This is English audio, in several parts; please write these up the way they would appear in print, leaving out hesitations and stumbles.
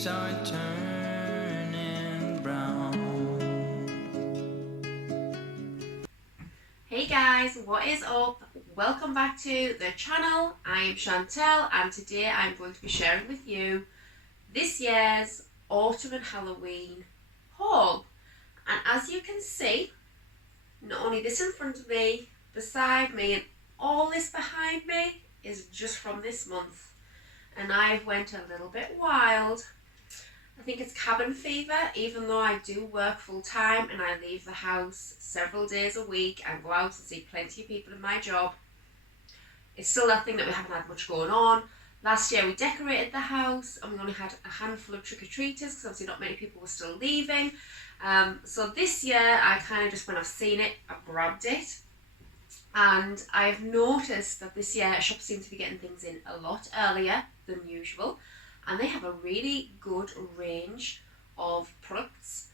leaves are turning brown. Hey guys, what is up? Welcome back to the channel. I am Chantel and today I'm going to be sharing with you this year's autumn and Halloween haul. And as you can see, not only this in front of me, beside me and all this behind me is just from this month. And I've went a little bit wild. I think it's cabin fever, even though I do work full time and I leave the house several days a week and go out and see plenty of people in my job. It's still that thing that we haven't had much going on. Last year we decorated the house and we only had a handful of trick-or-treaters because obviously not many people were still leaving. So this year I kind of just, when I've seen it, I've grabbed it. And I've noticed that this year shops seem to be getting things in a lot earlier than usual. And they have a really good range of products.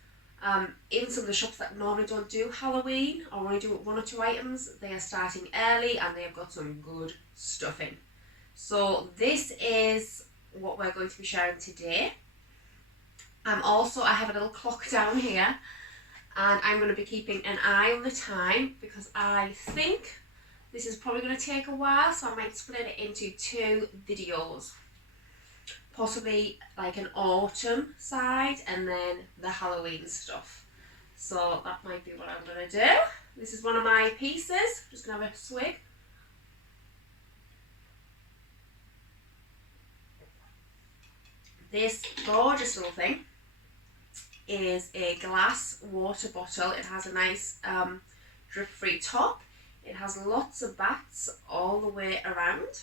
Even some of the shops that normally don't do Halloween or only do one or two items, they are starting early and they have got some good stuff in. So this is what we're going to be sharing today. Also, I have a little clock down here and I'm going to be keeping an eye on the time because I think this is probably going to take a while, so I might split it into two videos. Possibly like an autumn side and then the Halloween stuff. So that might be what I'm going to do. This is one of my pieces. Just going to have a swig. This gorgeous little thing is a glass water bottle. It has a nice drip-free top. It has lots of bats all the way around.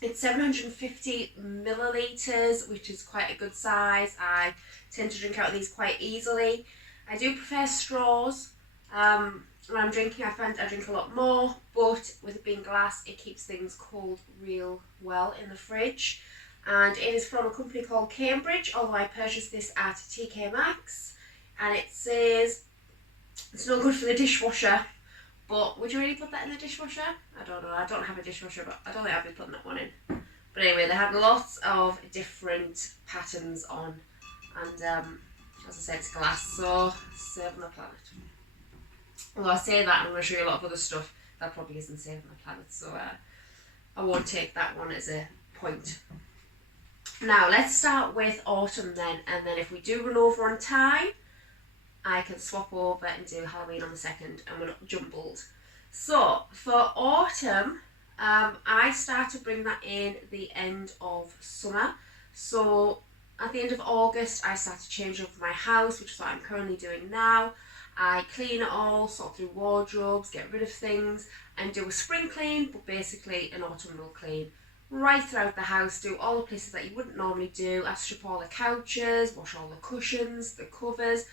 It's 750 millilitres, which is quite a good size. I tend to drink out of these quite easily. I do prefer straws. When I'm drinking, I find I drink a lot more, but with it being glass, it keeps things cold real well in the fridge. And it is from a company called Cambridge, although I purchased this at TKmaxx. And it says it's not good for the dishwasher. But would you really put that in the dishwasher? I don't know. I don't have a dishwasher, but I don't think I'd be putting that one in. But anyway, they had lots of different patterns on. And as I said, it's glass, so saving the planet. Although I say that, I'm going to show you a lot of other stuff that probably isn't saving the planet. So I won't take that one as a point. Now, let's start with autumn then. And then if we do run over on time, I can swap over and do Halloween on the 2nd and we're not jumbled. So for autumn, I start to bring that in the end of summer. So at the end of August, I start to change over my house, which is what I'm currently doing now. I clean it all, sort through wardrobes, get rid of things and do a spring clean, but basically an autumnal clean. Right throughout the house, do all the places that you wouldn't normally do. I strip all the couches, wash all the cushions, the covers.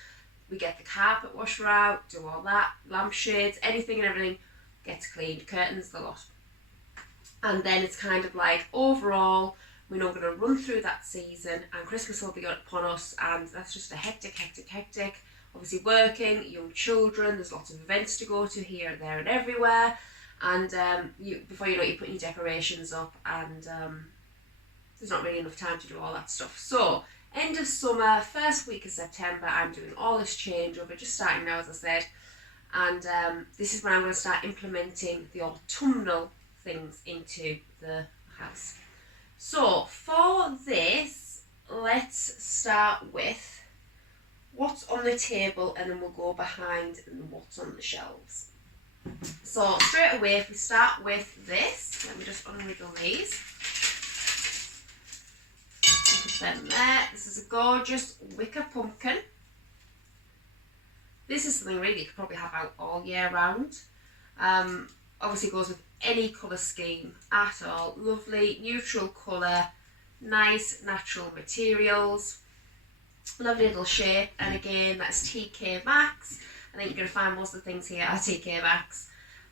We get the carpet washer out, do all that, lampshades, anything and everything gets cleaned, curtains, the lot. And then it's kind of like, overall, we're not going to run through that season and Christmas will be upon us and that's just a hectic. Obviously working, young children, there's lots of events to go to here, there and everywhere. And before you know it, you're putting your decorations up and there's not really enough time to do all that stuff. So, end of summer, first week of September, I'm doing all this changeover, just starting now as I said, and this is when I'm going to start implementing the autumnal things into the house. So for this, let's start with what's on the table and then we'll go behind and what's on the shelves. So straight away, if we start with this, let me just unwiggle these. Put them there. This is a gorgeous wicker pumpkin. This is something really you could probably have out all year round. Obviously goes with any colour scheme at all. Lovely neutral colour, nice natural materials, lovely little shape, and again that's TK Maxx. I think you're going to find most of the things here at TK Maxx.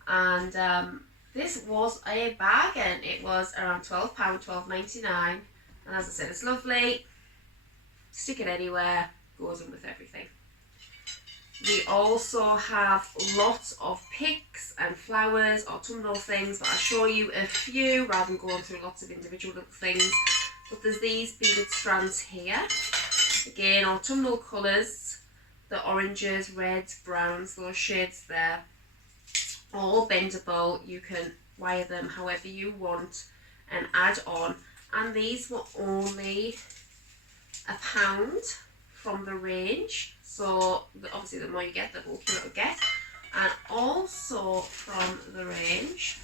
And this was a bargain. It was around £12, £12.99. And as I said, it's lovely. Stick it anywhere, goes in with everything. We also have lots of picks and flowers, autumnal things, but I'll show you a few rather than going through lots of individual little things. But there's these beaded strands here. Again, autumnal colours, the oranges, reds, browns, those shades there, all bendable. You can wire them however you want and add on. And these were only £1 from the range. So obviously the more you get, the bulkier it'll get. And also from the range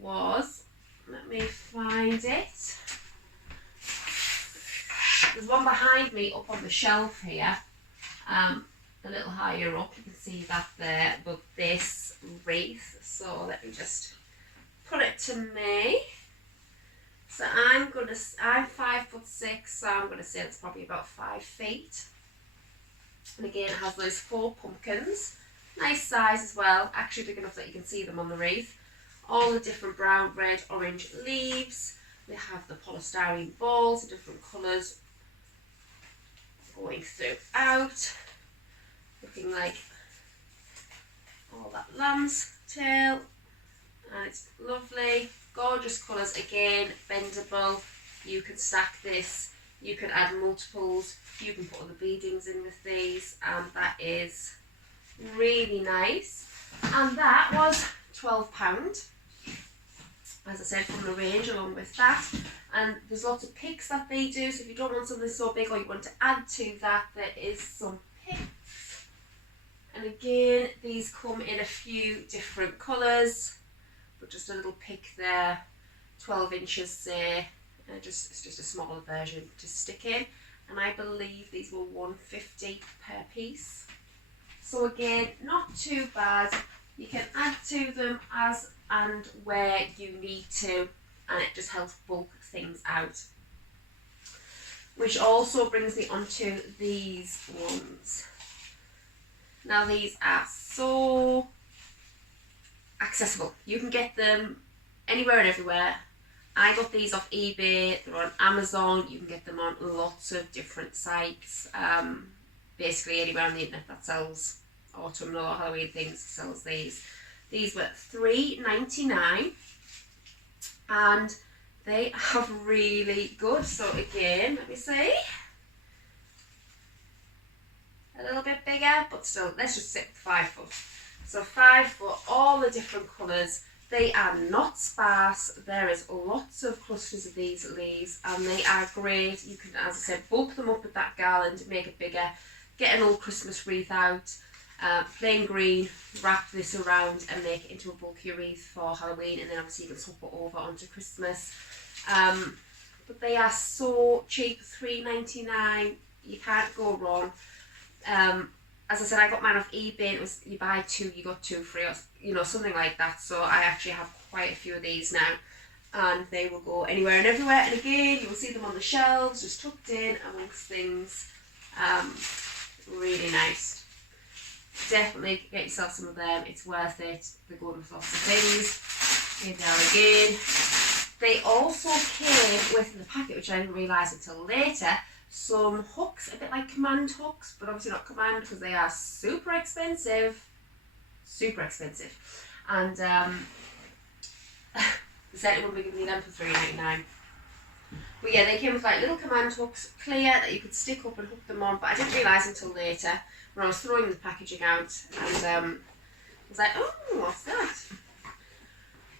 was, let me find it. There's one behind me up on the shelf here, a little higher up, you can see that there, but this wreath, so let me just put it to me. So I'm 5'6", so I'm gonna say it's probably about 5 feet. And again, it has those 4 pumpkins, nice size as well, actually big enough that you can see them on the wreath. All the different brown, red, orange leaves. They have the polystyrene balls, the different colours going throughout, looking like all that lamb's tail, and it's lovely, gorgeous colours. Again, bendable, you can stack this, you can add multiples, you can put other beadings in with these, and that is really nice. And that was £12, as I said, from the range along with that. And there's lots of picks that they do, so if you don't want something so big or you want to add to that, there is some picks. And again, these come in a few different colours, but just a little pick there, 12 inches say, and it's just a smaller version to stick in. And I believe these were £1.50 per piece. So again, not too bad. You can add to them as and where you need to, and it just helps bulk things out. Which also brings me onto these ones. Now these are so accessible. You can get them anywhere and everywhere. I got these off eBay, they're on Amazon, you can get them on lots of different sites. Basically anywhere on the internet that sells autumnal or Halloween things sells these. These were $3.99 and they are really good. So again, let me see. A little bit bigger, but still, let's just sit with 5 foot. So 5 foot, all the different colours. They are not sparse. There is lots of clusters of these leaves and they are great. You can, as I said, bulk them up with that garland, make it bigger, get an old Christmas wreath out, plain green, wrap this around and make it into a bulky wreath for Halloween, and then obviously you can swap it over onto Christmas. But they are so cheap, $3.99, you can't go wrong. As I said, I got mine off eBay. It was you buy 2, you got 2 free, or you know, something like that. So I actually have quite a few of these now, and they will go anywhere and everywhere. And again, you will see them on the shelves, just tucked in amongst things. Really nice. Definitely get yourself some of them. It's worth it. They're good with lots of things. Here they are again. They also came with in the packet, which I didn't realise until later, some hooks, a bit like command hooks, but obviously not command because they are super expensive. Super expensive. And they said it wouldn't be giving me them for $3.99. But yeah, they came with like little command hooks, clear, that you could stick up and hook them on, but I didn't realise until later when I was throwing the packaging out, and I was like, oh, what's that?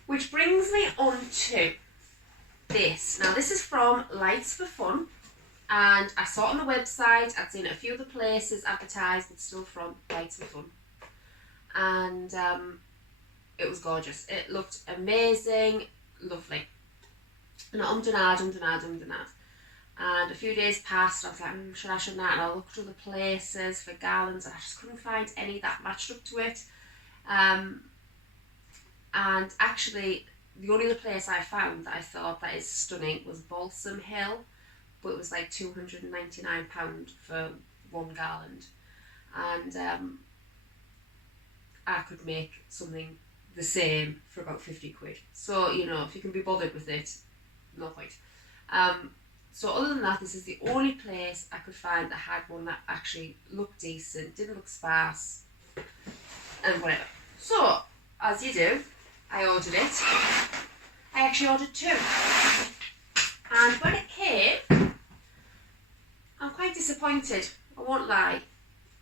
Which brings me on to this. Now this is from Lights for Fun, and I saw it on the website, I'd seen it a few other places advertised, but still from Lights for Fun. And it was gorgeous. It looked amazing, lovely. And I ummed and ahed. And a few days passed, I was like, should I, shouldn't I? And I looked at other places for garlands, and I just couldn't find any that matched up to it. And actually, the only other place I found that I thought that is stunning was Balsam Hill, but it was like £299 for one garland. And I could make something the same for about 50 quid. So, you know, if you can be bothered with it, no point. So other than that, this is the only place I could find that had one that actually looked decent, didn't look sparse, and whatever. So, as you do, I ordered it. I actually ordered 2. And when it came, I'm quite disappointed, I won't lie.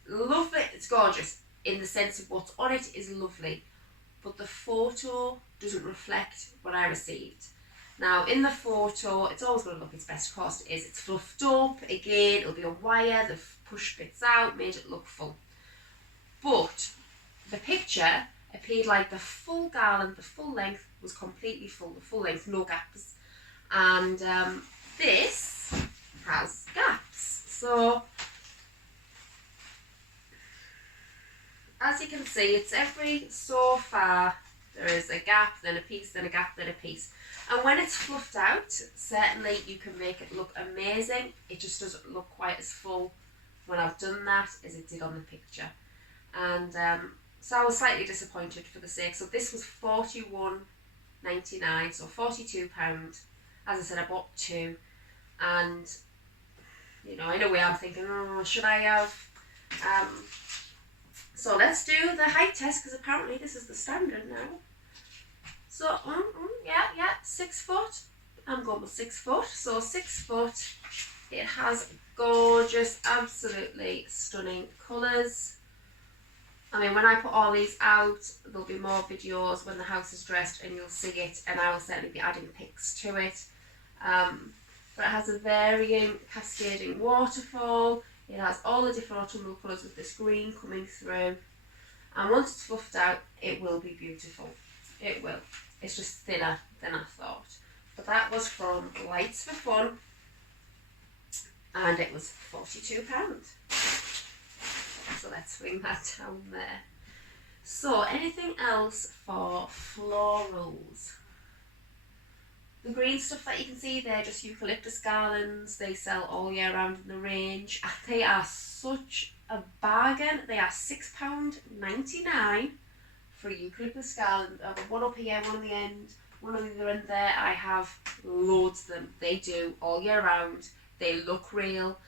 Love it, it's gorgeous in the sense of what's on it is lovely, but the photo doesn't reflect what I received. Now in the photo, it's always going to look its best, of course it is. It's fluffed up, again it'll be a wire, they've pushed bits out, made it look full. But the picture appeared like the full garland, the full length was completely full, the full length, no gaps. And this has gaps. So as you can see, it's every so far there is a gap, then a piece, then a gap, then a piece. And when it's fluffed out, certainly you can make it look amazing. It just doesn't look quite as full when I've done that as it did on the picture. And so I was slightly disappointed for the sake. So this was £41.99, so £42. As I said, I bought two. And, you know, in a way I'm thinking, oh, should I have... So let's do the height test, because apparently this is the standard now. So, yeah, 6 foot. I'm going with 6 foot. So 6 foot. It has gorgeous, absolutely stunning colours. I mean, when I put all these out, there'll be more videos when the house is dressed and you'll see it, and I will certainly be adding pics to it. But it has a varying cascading waterfall. It has all the different autumnal colours with this green coming through. And once it's fluffed out, it will be beautiful. It will. It's just thinner than I thought. But that was from Lights for Fun. And it was £42. So let's swing that down there. So anything else for florals? The green stuff that you can see there, just eucalyptus garlands. They sell all year round in the range. They are such a bargain. They are £6.99 for a eucalyptus garland. I've got one up here, one on the end, one on the other end there. I have loads of them. They do all year round. They look real.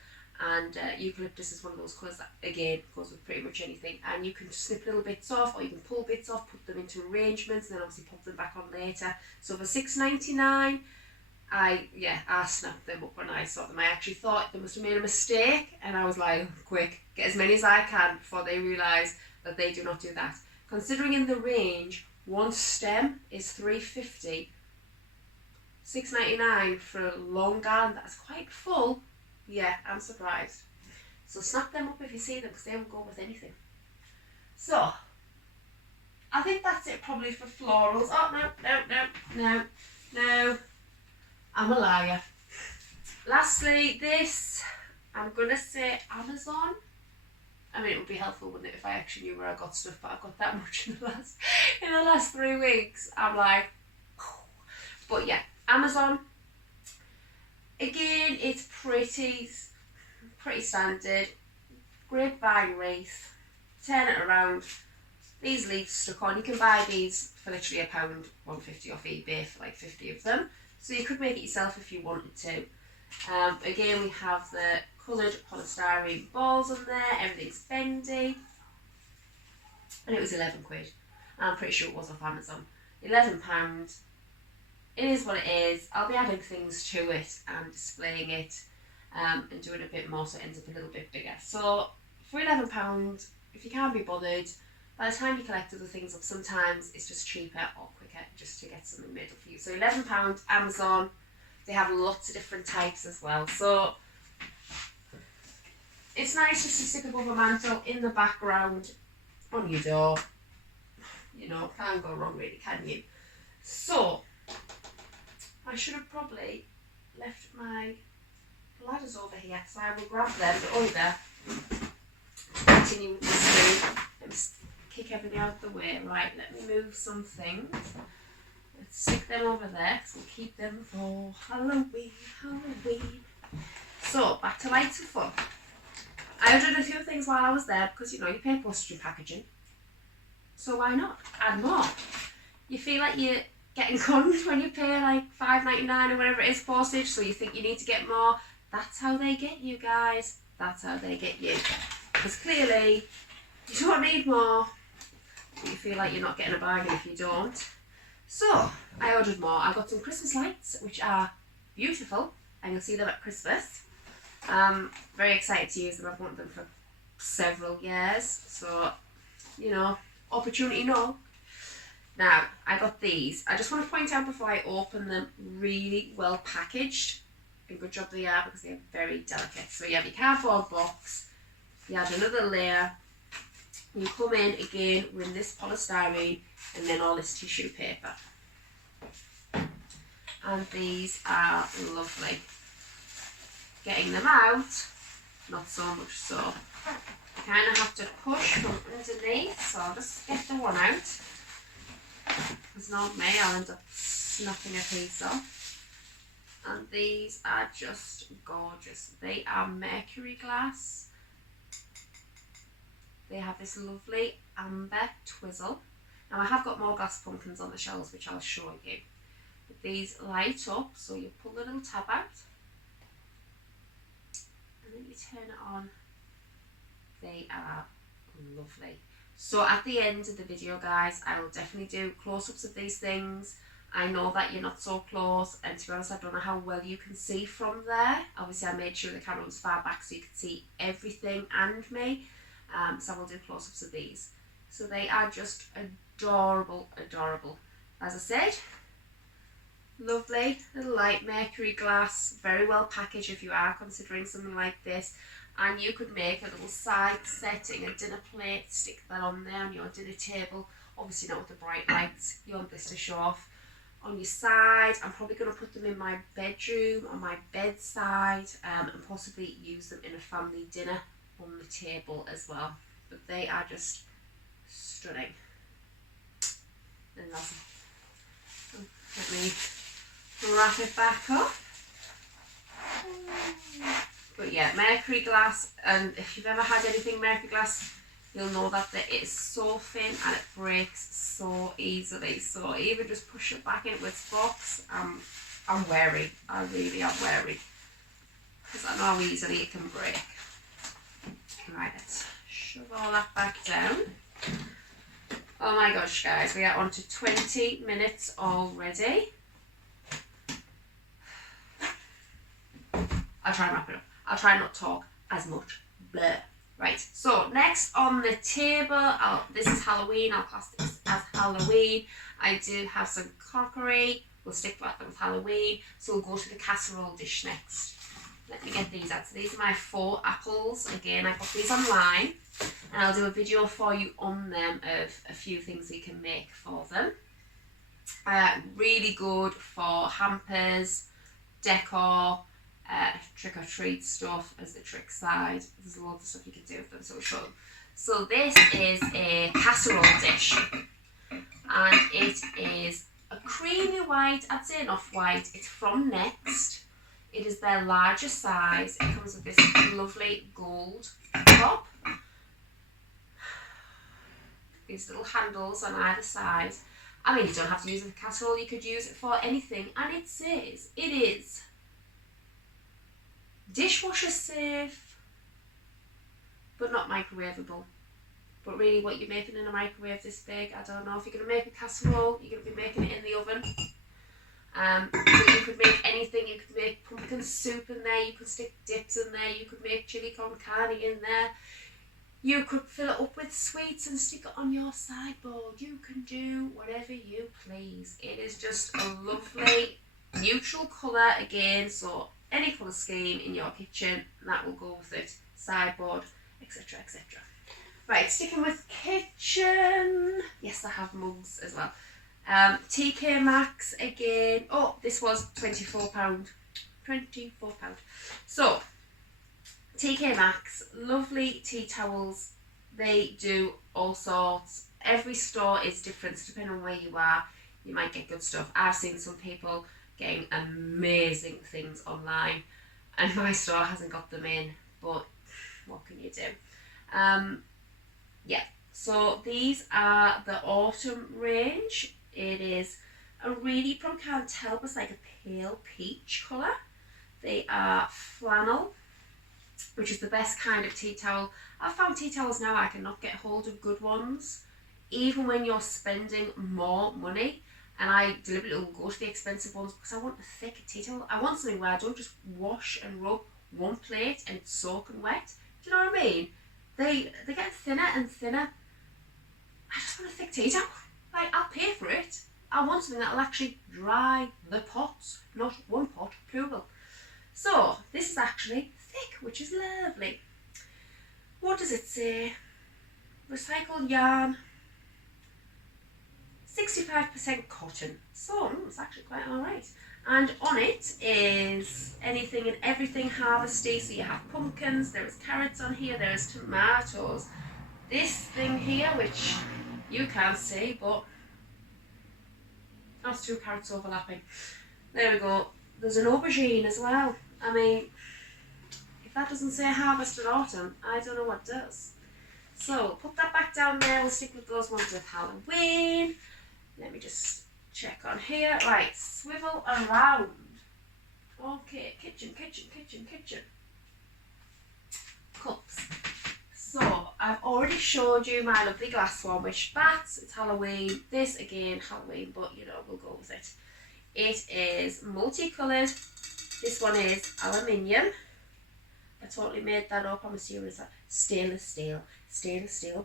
And eucalyptus is one of those colours that, again, goes with pretty much anything. And you can snip little bits off, or you can pull bits off, put them into arrangements, and then obviously pop them back on later. So for £6.99, I snapped them up when I saw them. I actually thought they must have made a mistake, and I was like, quick, get as many as I can before they realise that they do not do that. Considering in the range, one stem is £3.50, £6.99 for a long garland that's quite full. Yeah, I'm surprised. So snap them up if you see them, because they will go with anything. So, I think that's it probably for florals. Oh, no. I'm a liar. Lastly, this, I'm going to say Amazon. I mean, it would be helpful, wouldn't it, if I actually knew where I got stuff, but I've got that much in the last 3 weeks. I'm like, but yeah, Amazon. Again, it's pretty standard. Grapevine wreath, turn it around. These leaves stuck on. You can buy these for literally £1, £1.50 off eBay for like 50 of them. So you could make it yourself if you wanted to. Again, we have the coloured polystyrene balls on there. Everything's bendy. And it was £11. I'm pretty sure it was off Amazon. £11. It is what it is. I'll be adding things to it and displaying it and doing a bit more so it ends up a little bit bigger. So for £11, if you can't be bothered, by the time you collect other things up, sometimes it's just cheaper or quicker just to get something made up for you. So £11, Amazon. They have lots of different types as well. So it's nice just to stick above a mantle in the background on your door. You know, can't go wrong really, can you? So I should have probably left my ladders over here, so I will grab them under, continue with the spoon. Let me kick everything out of the way. Right, let me move some things. Let's stick them over there, because we'll keep them for Halloween. So, back to Lights of Fun. I ordered a few things while I was there, because, you know, you pay postage and packaging. So why not? Add more. You feel like you're getting conned when you pay like $5.99 or whatever it is postage, so you think you need to get more. That's how they get you, guys. That's how they get you. Because clearly you don't need more, but you feel like you're not getting a bargain if you don't. So I ordered more. I got some Christmas lights, which are beautiful, and you'll see them at Christmas. Very excited to use them. I've wanted them for several years, so you know, opportunity no. Now I got these. I just want to point out before I open them, really well packaged, and good job they are because they're very delicate. So you have your cardboard box, you have another layer, you come in again with this polystyrene and then all this tissue paper. And these are lovely. Getting them out, not so much so. You kind of have to push from underneath, so I'll just get the one out. Because not me, I'll end up snapping a piece off. And these are just gorgeous. They are Mercury glass. They have this lovely amber twizzle. Now I have got more glass pumpkins on the shelves which I'll show you. But these light up, so you pull the little tab out. And then you turn it on. They are lovely. So at the end of the video, guys, I will definitely do close-ups of these things. I know that you're not so close, and to be honest, I don't know how well you can see from there. Obviously, I made sure the camera was far back so you could see everything and me. So I will do close-ups of these. So they are just adorable, adorable. As I said, lovely little light Mercury glass, very well packaged if you are considering something like this. And you could make a little side setting, a dinner plate, stick that on there on your dinner table. Obviously not with the bright lights, you want this to show off. On your side, I'm probably going to put them in my bedroom, on my bedside, and possibly use them in a family dinner on the table as well. But they are just stunning. And let me wrap it back up. But yeah, Mercury glass, and if you've ever had anything Mercury glass, you'll know that it is so thin and it breaks so easily. So even just push it back into its box, I'm wary. I really am wary, because I know how easily it can break. Right, let's shove all that back down. Oh my gosh, guys, we are on to 20 minutes already. I'll try and wrap it up. I'll try not to talk as much. Blah. Right, so next on the table, this is Halloween. I'll class this as Halloween. I do have some crockery. We'll stick that with Halloween. So we'll go to the casserole dish next. Let me get these out. So these are my 4 apples. Again, I got these online. And I'll do a video for you on them of a few things you can make for them. Really good for hampers, decor, trick-or-treat stuff as the trick side. There's loads of stuff you can do with them, so we'll show them. So this is a casserole dish, and it is a creamy white, I'd say an off-white. It's from Next. It is their largest size. It comes with this lovely gold top. These little handles on either side. I mean, you don't have to use it for casserole, you could use it for anything, and it says it is dishwasher safe, but not microwavable. But really, what you're making in a microwave this big, I don't know. If you're going to make a casserole, you're going to be making it in the oven. So you could make anything. You could make pumpkin soup in there, you could stick dips in there, you could make chili con carne in there. You could fill it up with sweets and stick it on your sideboard. You can do whatever you please. It is just a lovely neutral colour again, so any colour scheme in your kitchen, that will go with it. Sideboard, etc, etc. Right, sticking with kitchen. Yes, I have mugs as well. TKmaxx again. Oh, this was £24. £24. So, TKmaxx, lovely tea towels. They do all sorts. Every store is different, so depending on where you are, you might get good stuff. I've seen some people getting amazing things online, and my store hasn't got them in, but what can you do? Yeah, so these are the autumn range. It is a really, probably can't tell, but it's like a pale peach colour. They are flannel, which is the best kind of tea towel. I've found tea towels now I cannot get hold of good ones, even when you're spending more money. And I deliberately will go to the expensive ones because I want a thick tea towel. I want something where I don't just wash and rub one plate and it's soaking wet. Do you know what I mean? They get thinner and thinner. I just want a thick tea towel. Like, I'll pay for it. I want something that will actually dry the pots, not one pot, plural. So, this is actually thick, which is lovely. What does it say? Recycled yarn, 65% cotton. So, it's actually quite alright. And on it is anything and everything harvesty. So you have pumpkins, there is carrots on here, there is tomatoes. This thing here, which you can't see, but that's 2 carrots overlapping. There we go. There's an aubergine as well. I mean, if that doesn't say harvested autumn, I don't know what does. So put that back down there. We'll stick with those ones with Halloween. Let me just check on here. Right, swivel around. Okay, kitchen. Cups. So I've already showed you my lovely glass one, which bats. It's Halloween. This again, Halloween, but you know, we'll go with it. It is multicoloured. This one is aluminium. I totally made that up. I'm assuming it's a stainless steel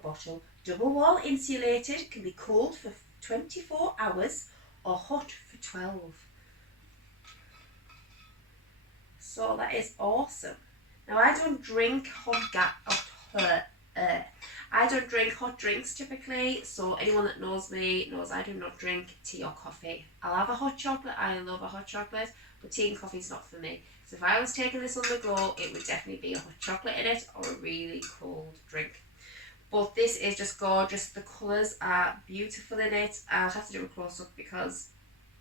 bottle. Double wall insulated. Can be cold for 24 hours or hot for 12. So that is awesome. Now I don't drink I don't drink hot drinks typically, so anyone that knows me knows I do not drink tea or coffee. I'll have a hot chocolate, I love a hot chocolate, but tea and coffee is not for me. So if I was taking this on the go, it would definitely be a hot chocolate in it or a really cold drink. But this is just gorgeous. The colours are beautiful in it. I'll have to do a close-up because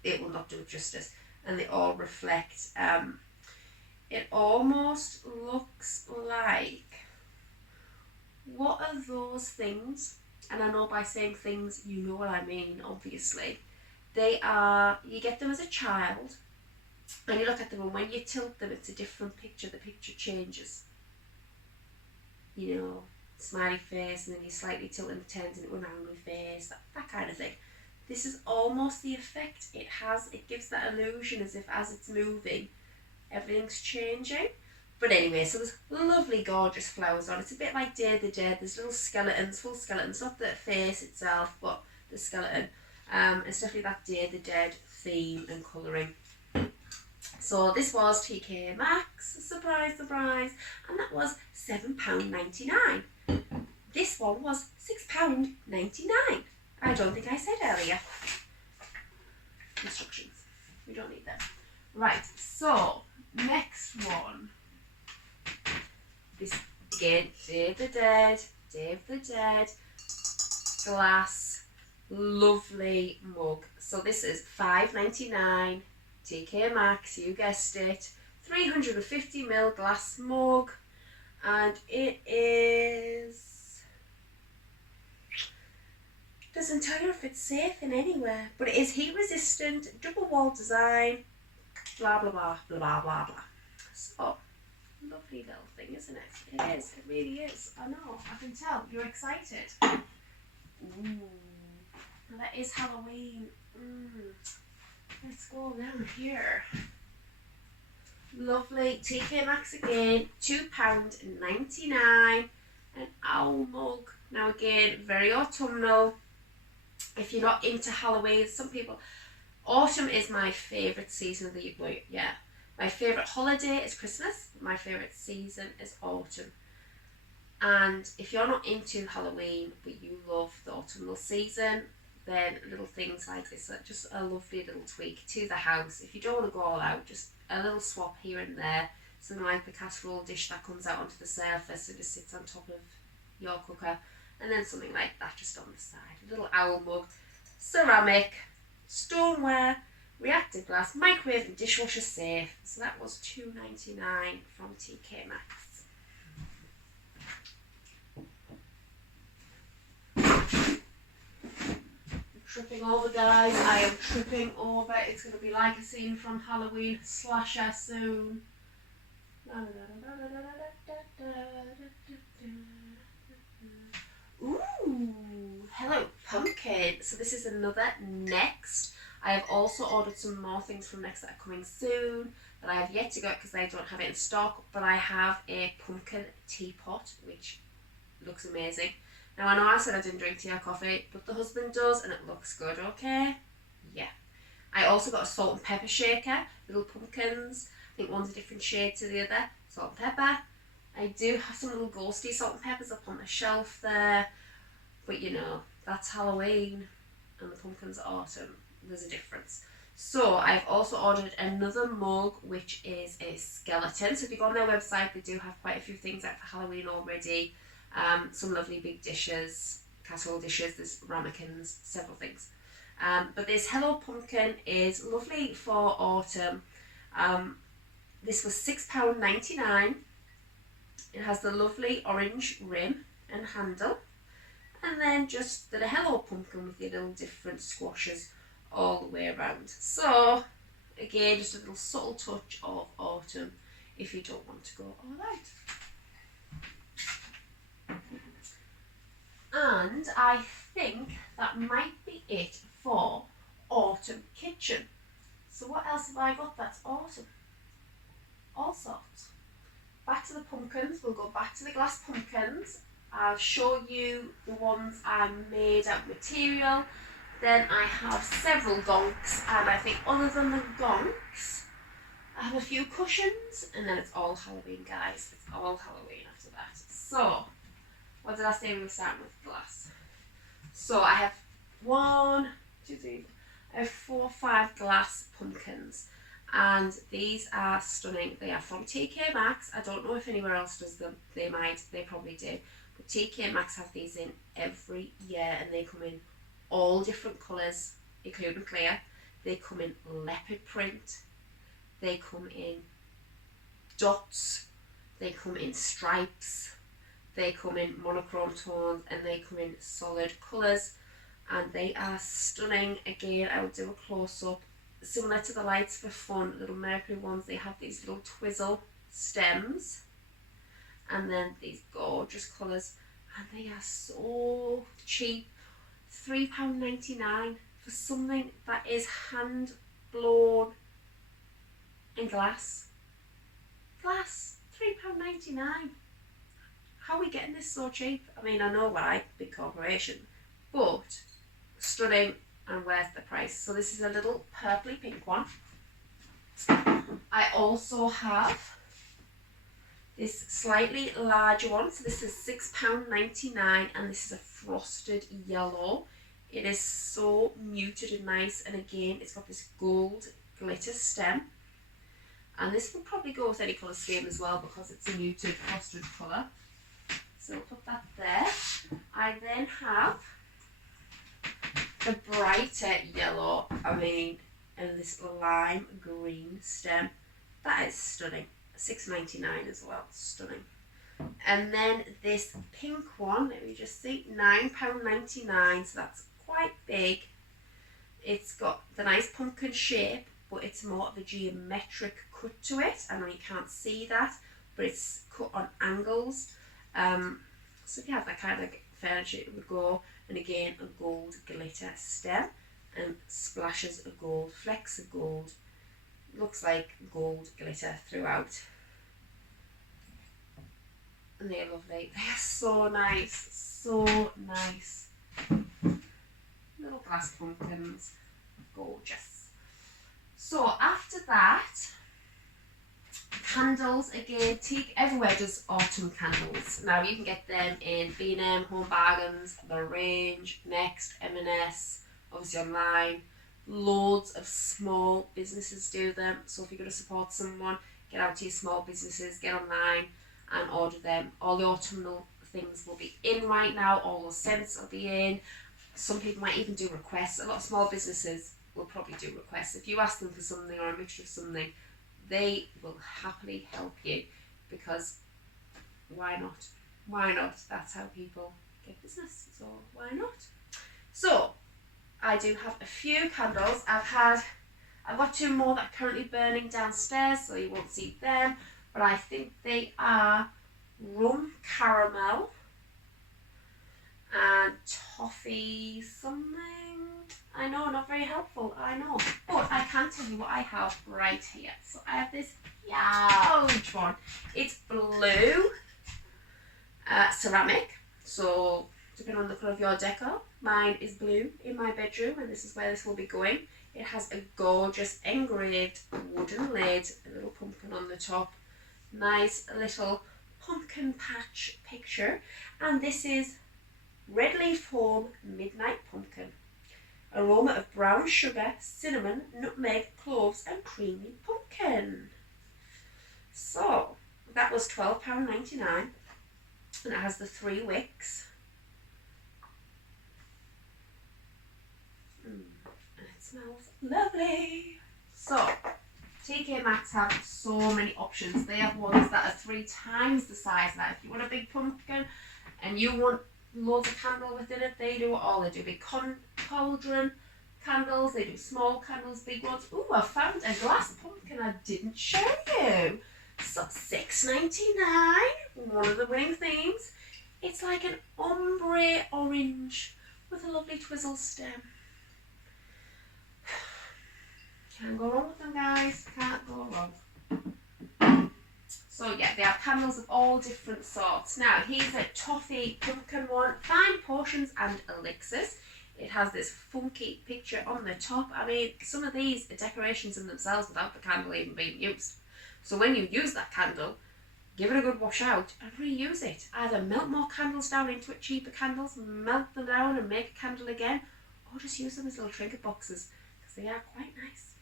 it will not do it justice. And they all reflect. It almost looks like... What are those things? And I know by saying things, you know what I mean, obviously. They are, you get them as a child, and you look at them, and when you tilt them, it's a different picture. The picture changes. You know, smiley face, and then you slightly tilt and it turns into an angry face, that kind of thing. This is almost the effect it has. It gives that illusion as if as it's moving, everything's changing. But anyway, so there's lovely, gorgeous flowers on. It's a bit like Day of the Dead. There's little skeletons, full skeletons, not the face itself, but the skeleton. It's definitely that Day of the Dead theme and colouring. So this was TKmaxx, surprise, and that was £7.99. This one was £6.99. I don't think I said earlier. Instructions. We don't need them. Right, so next one. This again, Day of the Dead, glass, lovely mug. So this is £5.99, TKmaxx, you guessed it, 350ml glass mug, and it is, doesn't tell you if it's safe in anywhere, but it is heat resistant, double wall design, blah blah blah blah blah blah blah. So lovely little thing, isn't it? It is, it really is. I know, I can tell you're excited. Ooh, now that is Halloween. Let's go down here. Lovely TKmaxx again, £2.99. An owl mug. Now again, very autumnal. If you're not into Halloween, some people, autumn is my favourite season of the year. Yeah. My favourite holiday is Christmas. My favourite season is autumn. And if you're not into Halloween, but you love the autumnal season, then little things like this are just a lovely little tweak to the house. If you don't want to go all out, just a little swap here and there. Something like the casserole dish that comes out onto the surface and just sits on top of your cooker. And then something like that just on the side. A little owl mug, ceramic, stoneware, reactive glass, microwave and dishwasher safe. So that was £2.99 from TKmaxx. I'm tripping over, guys. I am tripping over. It's going to be like a scene from Halloween slasher soon. Ooh, hello pumpkin. So this is another Next. I have also ordered some more things from Next that are coming soon that I have yet to get because they don't have it in stock, but I have a pumpkin teapot which looks amazing. Now I know I said I didn't drink tea or coffee, but the husband does and it looks good, okay? Yeah. I also got a salt and pepper shaker, little pumpkins. I think one's a different shade to the other, salt and pepper. I do have some little ghosty salt and peppers up on the shelf there, but you know, that's Halloween and the pumpkin's autumn. There's a difference. So I've also ordered another mug, which is a skeleton. So if you go on their website, they do have quite a few things out for Halloween already. Some lovely big dishes, casserole dishes, there's ramekins, several things. But this Hello Pumpkin is lovely for autumn. This was £6.99. It has the lovely orange rim and handle. And then just the Hello Pumpkin with the little different squashes all the way around. So, again, just a little subtle touch of autumn if you don't want to go all out. And I think that might be it for autumn kitchen. So what else have I got that's autumn? All sorts. Back to the pumpkins, we'll go back to the glass pumpkins. I'll show you the ones I made out of material. Then I have several gonks, and I think other than the gonks, I have a few cushions, and then it's all Halloween, guys. It's all Halloween after that. So, what did I say we were starting with glass? So I have 1, 2, 3, I have 4, 5 glass pumpkins. And these are stunning. They are from tkmaxx. I don't know if anywhere else does them. They might, they probably do. But tkmaxx have these in every year, and they come in all different colours, including clear. They come in leopard print. They come in dots. They come in stripes. They come in monochrome tones, and they come in solid colours. And they are stunning. Again, I will do a close-up. Similar to the Lights for Fun, little Mercury ones, they have these little twizzle stems. And then these gorgeous colours. And they are so cheap. £3.99 for something that is hand blown in glass. Glass, £3.99. How are we getting this so cheap? I mean, I know why, big corporation, but stunning and worth the price. So this is a little purpley pink one. I also have this slightly larger one. So this is £6.99, and this is a frosted yellow. It is so muted and nice, and again it's got this gold glitter stem, and this will probably go with any colour scheme as well because it's a muted frosted colour. So we'll put that there. I then have the brighter yellow, and this lime green stem. That is stunning. £6.99 as well, stunning. And then this pink one, let me just see, £9.99, so that's quite big. It's got the nice pumpkin shape, but it's more of a geometric cut to it. I know you can't see that, but it's cut on angles. So if you have that kind of furniture, it would go. And again, a gold glitter stem and splashes of gold, flecks of gold. Looks like gold glitter throughout. And they're lovely. They are so nice, so nice. Little glass pumpkins, gorgeous. So after that, candles again. Teak everywhere does autumn candles. Now you can get them in B&M, Home Bargains, The Range, Next, M&S, obviously online. Loads of small businesses do them. So if you're going to support someone, get out to your small businesses, get online and order them. All the autumnal things will be in right now. All those scents will be in. Some people might even do requests. A lot of small businesses will probably do requests. If you ask them for something or a mixture of something, they will happily help you, because why not? Why not? That's how people get business, so why not? So I do have a few candles. I've got 2 more that are currently burning downstairs, so you won't see them, but I think they are rum caramel and toffee something. I know, not very helpful, I know. But I can tell you what I have right here. So I have this huge one. It's blue ceramic. So depending on the colour of your decor, mine is blue in my bedroom, and this is where this will be going. It has a gorgeous engraved wooden lid, a little pumpkin on the top, nice little pumpkin patch picture, and this is red leaf home midnight pumpkin. Aroma of brown sugar, cinnamon, nutmeg, cloves and creamy pumpkin. So that was £12.99, and it has the 3 wicks. And it smells lovely. So TK Maxx have so many options. They have ones that are 3 times the size of that. If you want a big pumpkin and you want loads of candle within it, they do it all. They do big cauldron candles, they do small candles, big ones. Ooh, I found a glass pumpkin I didn't show you. So $6.99, one of the winning themes. It's like an ombre orange with a lovely twizzle stem. Can't go wrong with them, guys. Can't go wrong. So yeah, they have candles of all different sorts. Now here's a toffee pumpkin one, fine portions and elixirs. It has this funky picture on the top. I mean, some of these are decorations in themselves without the candle even being used. So when you use that candle, give it a good wash out and reuse it. Either melt more candles down into it, cheaper candles, melt them down and make a candle again, or just use them as little trinket boxes because they are quite nice.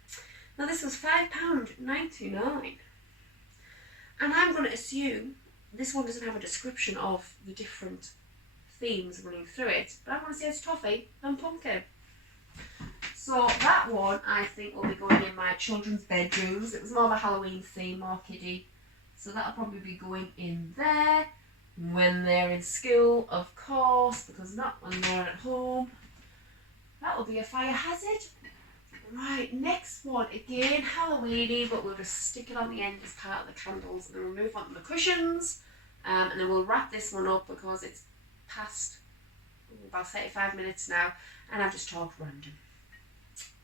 Now this was £5.99. And I'm going to assume this one doesn't have a description of the different themes running through it, but I'm going to say it's toffee and pumpkin. So that one I think will be going in my children's bedrooms. It was more of a Halloween theme, more kiddie. So that'll probably be going in there when they're in school, of course, because not when they're at home. That will be a fire hazard. Right, next one, again Halloweeny, but we'll just stick it on the end as part of the candles, and then we'll move on to the cushions, and then we'll wrap this one up because it's past about 35 minutes now, and I've just talked random.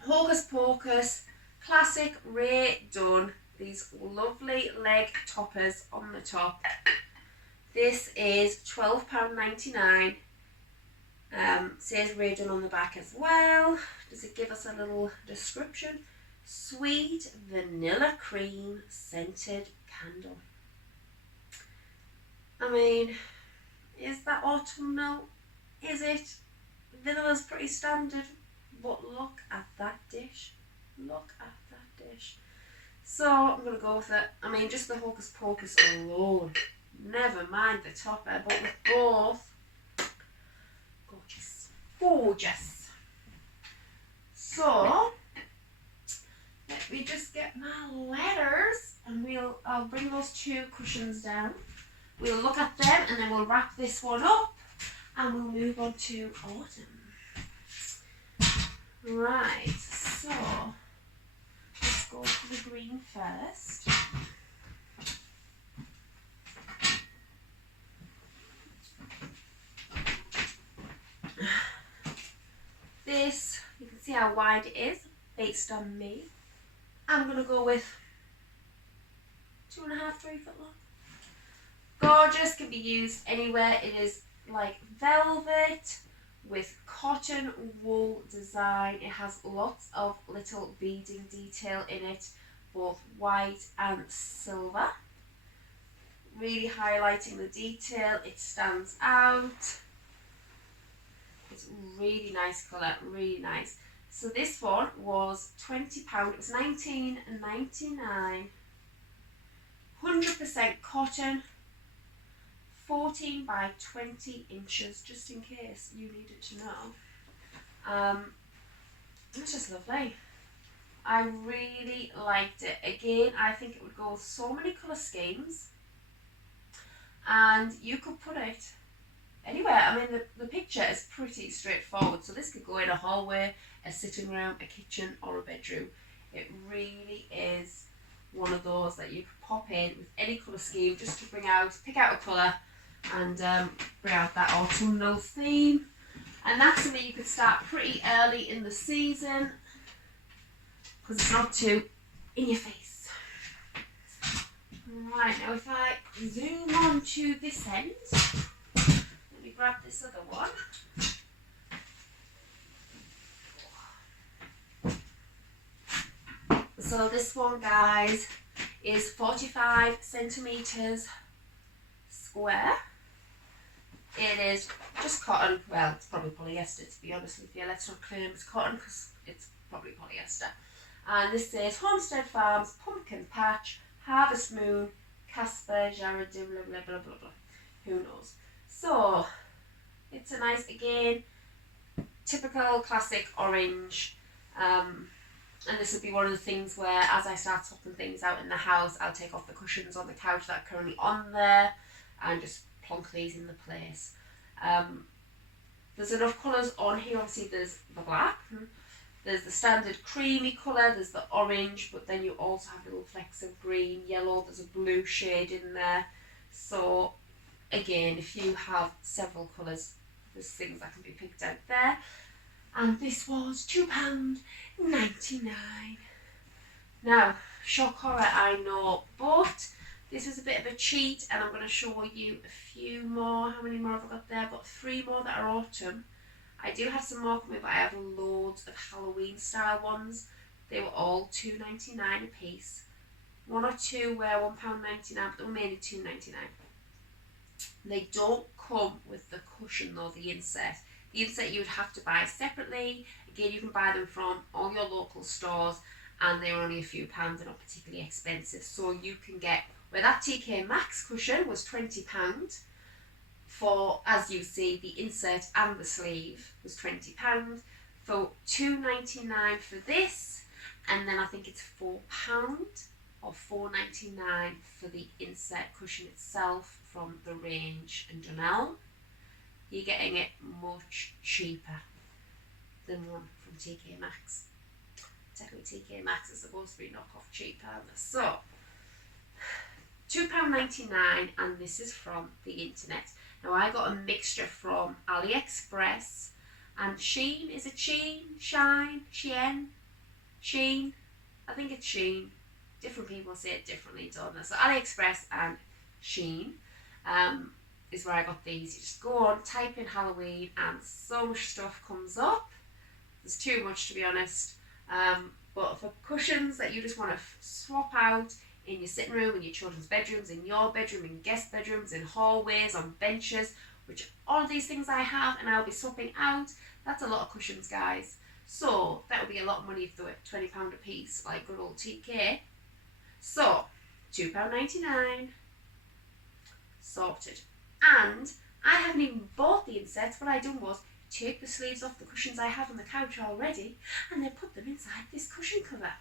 Hocus Pocus, classic Ray done, these lovely leg toppers on the top. This is £12.99. Says Ray done on the back as well. Does it give us a little description? Sweet vanilla cream scented candle. I mean, is that autumnal? Is it? Vanilla's pretty standard, but look at that dish. Look at that dish. So I'm going to go with it. I mean, just the Hocus Pocus alone. Never mind the topper, but with both. Gorgeous. Gorgeous. So, let me just get my letters and I'll bring those 2 cushions down. We'll look at them and then we'll wrap this one up and we'll move on to autumn. Right, so let's go for the green first. This, you can see how wide it is based on me. I'm going to go with 2.5, 3 foot long. Gorgeous, can be used anywhere. It is like velvet with cotton wool design. It has lots of little beading detail in it, both white and silver. Really highlighting the detail. It stands out. It's really nice colour, really nice. So this one was £20, it was $19.99. 100% cotton, 14 by 20 inches, just in case you needed to know. It's just lovely. I really liked it. Again, I think it would go with so many colour schemes, and you could put it anywhere. I mean, the picture is pretty straightforward, so this could go in a hallway, a sitting room, a kitchen or a bedroom. It really is one of those that you could pop in with any colour scheme just to pick out a colour and bring out that autumnal theme. And that's something you could start pretty early in the season because it's not too in your face. Right, now if I zoom on to this end, let me grab this other one. So this one, guys, is 45 centimetres square. It is just cotton. Well, it's probably polyester, to be honest with you. Let's not claim it's cotton because it's probably polyester. And this says Homestead Farms Pumpkin Patch, Harvest Moon, Casper, Jared, blah blah blah blah blah. Who knows? So it's a nice, again, typical classic orange. And this would be one of the things where, as I start swapping things out in the house, I'll take off the cushions on the couch that are currently on there and just plonk these in the place. There's enough colours on here. Obviously there's the black, there's the standard creamy colour, there's the orange, but then you also have little flecks of green, yellow, there's a blue shade in there. So again, if you have several colours, there's things that can be picked out there. And this was £2.99. Now, shock horror, I know, but this was a bit of a cheat, and I'm going to show you a few more. How many more have I got there? I've got 3 more that are autumn. I do have some more coming, but I have loads of Halloween style ones. They were all £2.99 a piece. 1 or 2 were £1.99, but they were mainly £2.99. They don't come with the cushion though, the inset. The inset you would have to buy separately. Again, you can buy them from all your local stores, and they're only a few pounds. They're not particularly expensive. So you can get, where that TK cushion was £20 for, as you see, the insert and the sleeve was £20. For £2.99 for this, and then I think it's £4 or £4.99 for the insert cushion itself from the range and Autumnal. You're getting it much cheaper than one from tkmaxx. Technically tkmaxx is supposed to be knockoff cheaper. So £2.99, and this is from the internet. Now I got a mixture from AliExpress and Shein. Is it Shein? Shine? Shein? Shein? I think it's Shein. Different people say it differently, don't they? So AliExpress and Shein is where I got these. You just go on, type in Halloween, and so much stuff comes up. There's too much, to be honest. But for cushions that you just want to swap out in your sitting room, in your children's bedrooms, in your bedroom, in guest bedrooms, in hallways, on benches, which all of these things I have and I'll be swapping out. That's a lot of cushions, guys. So that would be a lot of money if they were £20 a piece, like good old TK. So £2.99 sorted. And I haven't even bought the insets. What I done was take the sleeves off the cushions I have on the couch already and then put them inside this cushion cover.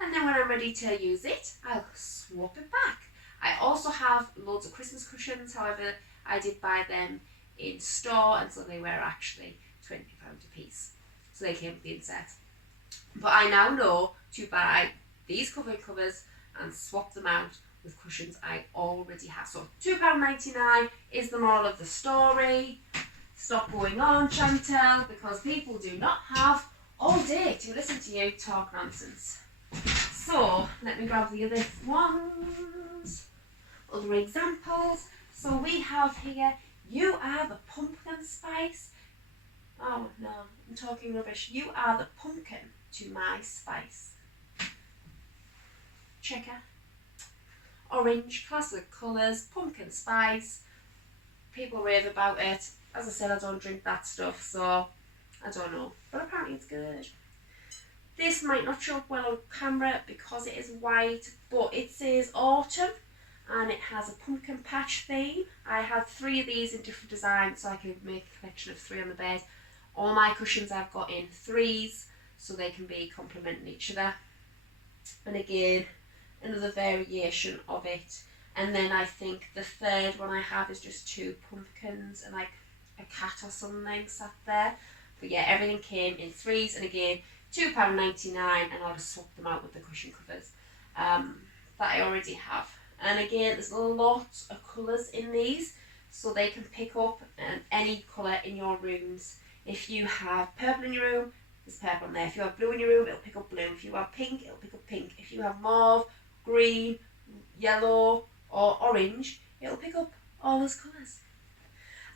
And then when I'm ready to use it, I'll swap it back. I also have loads of Christmas cushions. However, I did buy them in store, and so they were actually £20 a piece. So they came with the inset. But I now know to buy these covers and swap them out with cushions I already have. So £2.99 is the moral of the story. Stop going on, Chantel, because people do not have all day to listen to you talk nonsense. So let me grab the other ones, other examples. So we have here, you are the pumpkin spice. Oh no, I'm talking rubbish. You are the pumpkin to my spice. Checker. Orange, classic colours, pumpkin spice. People rave about it. As I said, I don't drink that stuff, so I don't know. But apparently it's good. This might not show up well on camera because it is white, but it says autumn and it has a pumpkin patch theme. I have 3 of these in different designs, so I can make a collection of 3 on the bed. All my cushions I've got in 3s, so they can be complementing each other. And again, another variation of it. And then I think the third one I have is just 2 pumpkins and like a cat or something sat there. But yeah, everything came in 3s, and again, £2.99, and I'll just swap them out with the cushion covers that I already have. And again, there's lots of colours in these, so they can pick up any colour in your rooms If you have purple in your room, there's purple in there. If you have blue in your room, it'll pick up blue. If you have pink, it'll pick up pink. If you have mauve, green, yellow or orange, it'll pick up all those colours.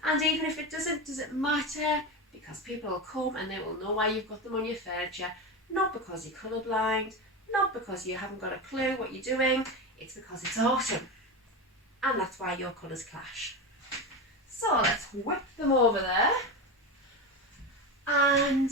And even if it doesn't, does it matter? Because people will come and they will know why you've got them on your furniture. Not because you're colourblind, not because you haven't got a clue what you're doing. It's because it's autumn. And that's why your colours clash. So let's whip them over there. And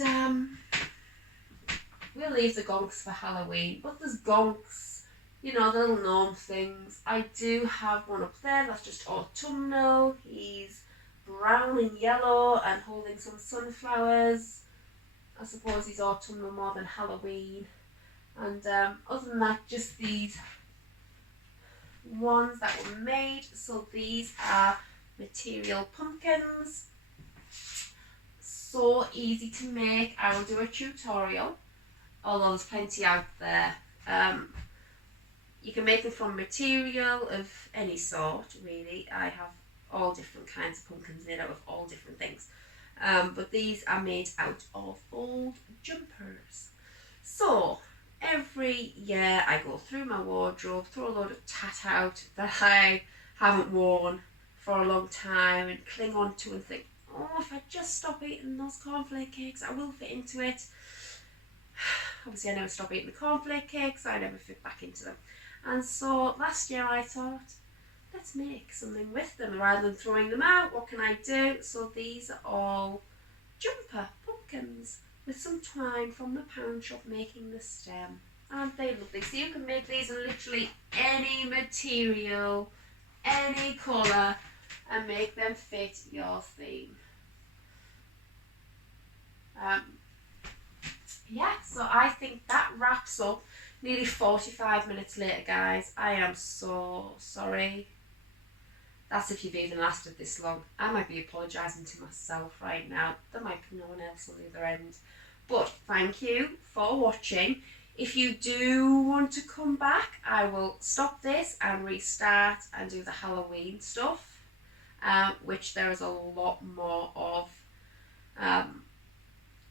we'll leave the gonks for Halloween. But there's gonks, you know, the little gnome things. I do have one up there that's just autumnal. He's brown and yellow and holding some sunflowers. I suppose he's autumnal more than Halloween. And other than that, just these ones that were made. So these are material pumpkins. So easy to make. I will do a tutorial, although there's plenty out there. You can make them from material of any sort, really. I have all different kinds of pumpkins made out of all different things. But these are made out of old jumpers. So every year I go through my wardrobe, throw a load of tat out that I haven't worn for a long time and cling on to and think, oh, if I just stop eating those cornflake cakes, I will fit into it. Obviously I never stop eating the cornflake cakes, I never fit back into them. And so last year I thought, let's make something with them rather than throwing them out. What can I do? So these are all jumper pumpkins with some twine from the pound shop making the stem. Aren't they lovely? So you can make these in literally any material, any colour, and make them fit your theme. Yeah, so I think that wraps up. Nearly 45 minutes later, guys. I am so sorry. That's if you've even lasted this long. I might be apologising to myself right now. There might be no one else on the other end. But thank you for watching. If you do want to come back, I will stop this and restart and do the Halloween stuff, which there is a lot more of.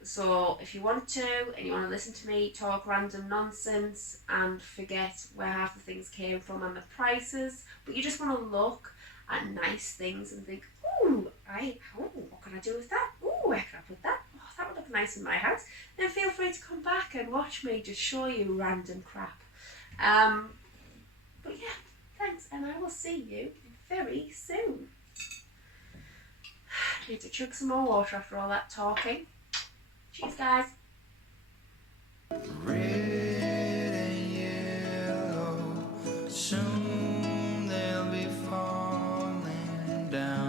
So if you want to, and you want to listen to me talk random nonsense and forget where half the things came from and the prices, but you just want to look at nice things and think, ooh, what can I do with that? Ooh, where can I put that? Oh, that would look nice in my house. Then feel free to come back and watch me just show you random crap. But yeah, thanks, and I will see you very soon. Need to chug some more water after all that talking. Cheers, guys. Red and yellow, soon they'll be falling down.